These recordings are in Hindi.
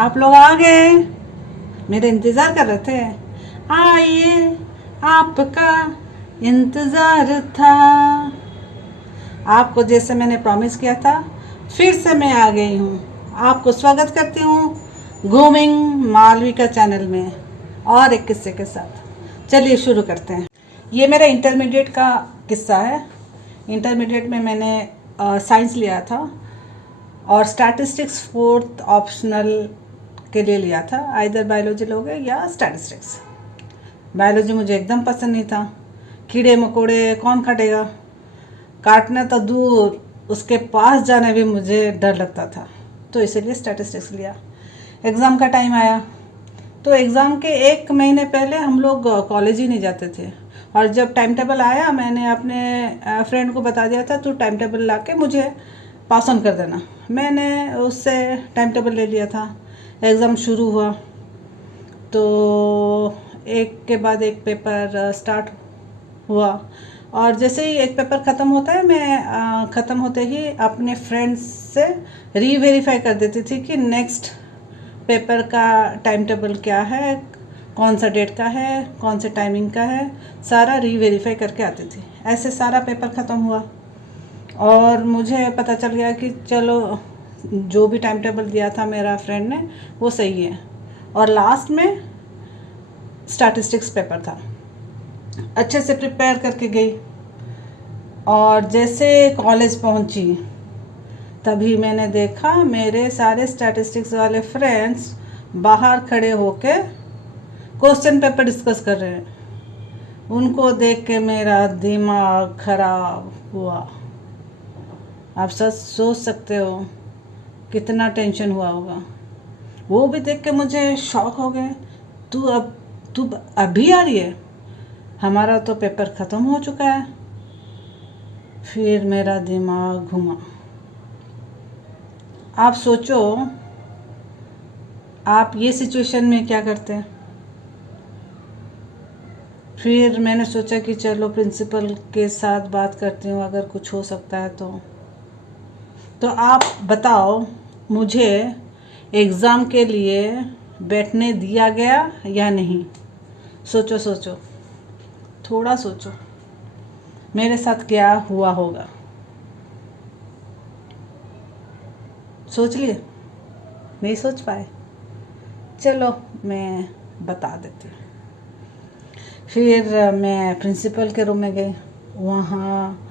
आप लोग आ गए, मेरे इंतज़ार कर रहे थे। आइए, आपका इंतज़ार था। आपको जैसे मैंने प्रॉमिस किया था, फिर से मैं आ गई हूँ। आपको स्वागत करती हूँ घूमिंग मालविका चैनल में और एक किस्से के साथ। चलिए शुरू करते हैं। ये मेरा इंटरमीडिएट का किस्सा है। इंटरमीडिएट में मैंने साइंस लिया था और स्टैटिस्टिक्स फोर्थ ऑप्शनल के लिए लिया था। आइदर बायोलॉजी लोगे या स्टैटिस्टिक्स। बायोलॉजी मुझे एकदम पसंद नहीं था। कीड़े मकोड़े कौन काटेगा, काटना तो दूर, उसके पास जाने भी मुझे डर लगता था, तो इसीलिए स्टैटिस्टिक्स लिया। एग्ज़ाम का टाइम आया तो एग्ज़ाम के 1 महीने पहले हम लोग कॉलेज ही नहीं जाते थे। और जब टाइम टेबल आया, मैंने अपने फ्रेंड को बता दिया था, तू टाइम टेबल ला के मुझे पास ऑन कर देना। मैंने उससे टाइम टेबल ले लिया था। एग्ज़ाम शुरू हुआ तो एक के बाद एक पेपर स्टार्ट हुआ, और जैसे ही एक पेपर ख़त्म होता है, मैं ख़त्म होते ही अपने फ्रेंड्स से रीवेरीफाई कर देती थी कि नेक्स्ट पेपर का टाइम टेबल क्या है, कौन सा डेट का है, कौन से टाइमिंग का है, सारा रीवेरीफाई करके आती थी। ऐसे सारा पेपर ख़त्म हुआ और मुझे पता चल गया कि चलो, जो भी टाइम टेबल दिया था मेरा फ्रेंड ने वो सही है। और लास्ट में स्टैटिस्टिक्स पेपर था। अच्छे से प्रिपेयर करके गई और जैसे कॉलेज पहुंची तभी मैंने देखा मेरे सारे स्टैटिस्टिक्स वाले फ्रेंड्स बाहर खड़े होके क्वेश्चन पेपर डिस्कस कर रहे हैं। उनको देख के मेरा दिमाग खराब हुआ। आप सच सोच सकते हो कितना टेंशन हुआ होगा। वो भी देख के मुझे शॉक हो गए। तू अभी आ रही है, हमारा तो पेपर ख़त्म हो चुका है। फिर मेरा दिमाग घुमा। आप सोचो, आप ये सिचुएशन में क्या करते हैं। फिर मैंने सोचा कि चलो प्रिंसिपल के साथ बात करती हूँ, अगर कुछ हो सकता है तो आप बताओ, मुझे एग्ज़ाम के लिए बैठने दिया गया या नहीं। सोचो सोचो, थोड़ा सोचो मेरे साथ क्या हुआ होगा। सोच लिए? नहीं सोच पाए? चलो मैं बता देती हूँ। फिर मैं प्रिंसिपल के रूम में गई। वहाँ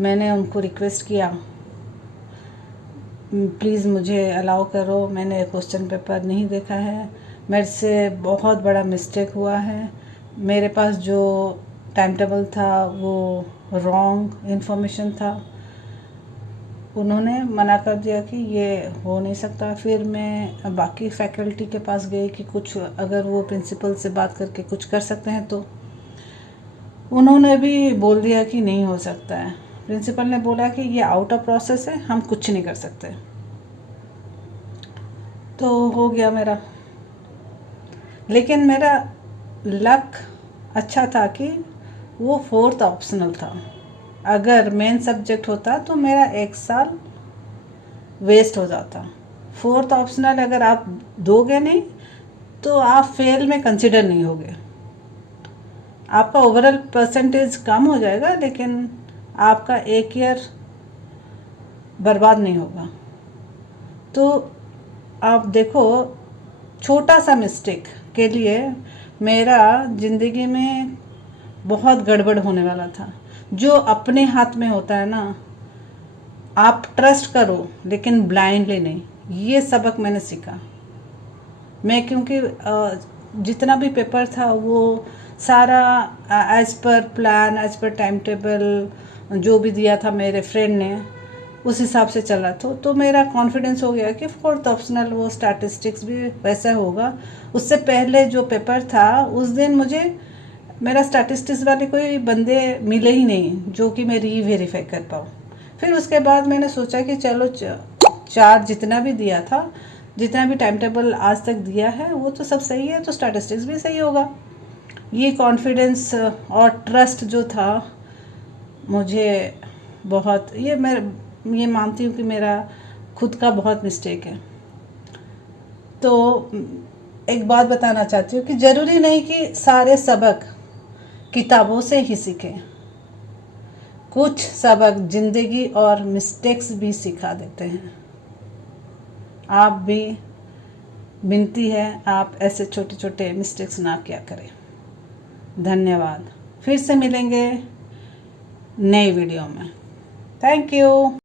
मैंने उनको रिक्वेस्ट किया, प्लीज़ मुझे अलाउ करो, मैंने क्वेश्चन पेपर नहीं देखा है, मेरे से बहुत बड़ा मिस्टेक हुआ है, मेरे पास जो टाइम टेबल था वो रॉन्ग इन्फॉर्मेशन था। उन्होंने मना कर दिया कि ये हो नहीं सकता। फिर मैं बाकी फैकल्टी के पास गई कि कुछ अगर वो प्रिंसिपल से बात करके कुछ कर सकते हैं तो। उन्होंने भी बोल दिया कि नहीं हो सकता है। प्रिंसिपल ने बोला कि ये आउट ऑफ प्रोसेस है, हम कुछ नहीं कर सकते। तो हो गया मेरा। लेकिन मेरा लक अच्छा था कि वो फोर्थ ऑप्शनल था। अगर मेन सब्जेक्ट होता तो मेरा 1 साल वेस्ट हो जाता। फोर्थ ऑप्शनल अगर आप दोगे नहीं तो आप फेल में कंसिडर नहीं होगे। आपका ओवरऑल परसेंटेज कम हो जाएगा, लेकिन आपका 1 ईयर बर्बाद नहीं होगा। तो आप देखो, छोटा सा मिस्टेक के लिए मेरा ज़िंदगी में बहुत गड़बड़ होने वाला था। जो अपने हाथ में होता है ना, आप ट्रस्ट करो लेकिन ब्लाइंडली नहीं। ये सबक मैंने सीखा। मैं क्योंकि जितना भी पेपर था वो सारा as per plan, as per time table जो भी दिया था मेरे फ्रेंड ने, उस हिसाब से चला तो मेरा कॉन्फिडेंस हो गया कि फोर्थ ऑप्शनल वो स्टैटिस्टिक्स भी वैसा होगा। उससे पहले जो पेपर था उस दिन मुझे मेरा स्टैटिस्टिक्स वाले कोई बंदे मिले ही नहीं जो कि मैं रीवेरीफाई कर पाऊँ। फिर उसके बाद मैंने सोचा कि चलो 4 जितना भी दिया था, जितना भी टाइम टेबल आज तक दिया है वो तो सब सही है, तो स्टैटिस्टिक्स भी सही होगा। ये कॉन्फिडेंस और ट्रस्ट जो था मुझे बहुत, मैं ये मानती हूँ कि मेरा खुद का बहुत मिस्टेक है। तो एक बात बताना चाहती हूँ कि ज़रूरी नहीं कि सारे सबक किताबों से ही सीखें। कुछ सबक ज़िंदगी और मिस्टेक्स भी सिखा देते हैं। आप भी विनती है, आप ऐसे छोटे छोटे मिस्टेक्स ना किया करें। धन्यवाद। फिर से मिलेंगे नई वीडियो में। Thank you.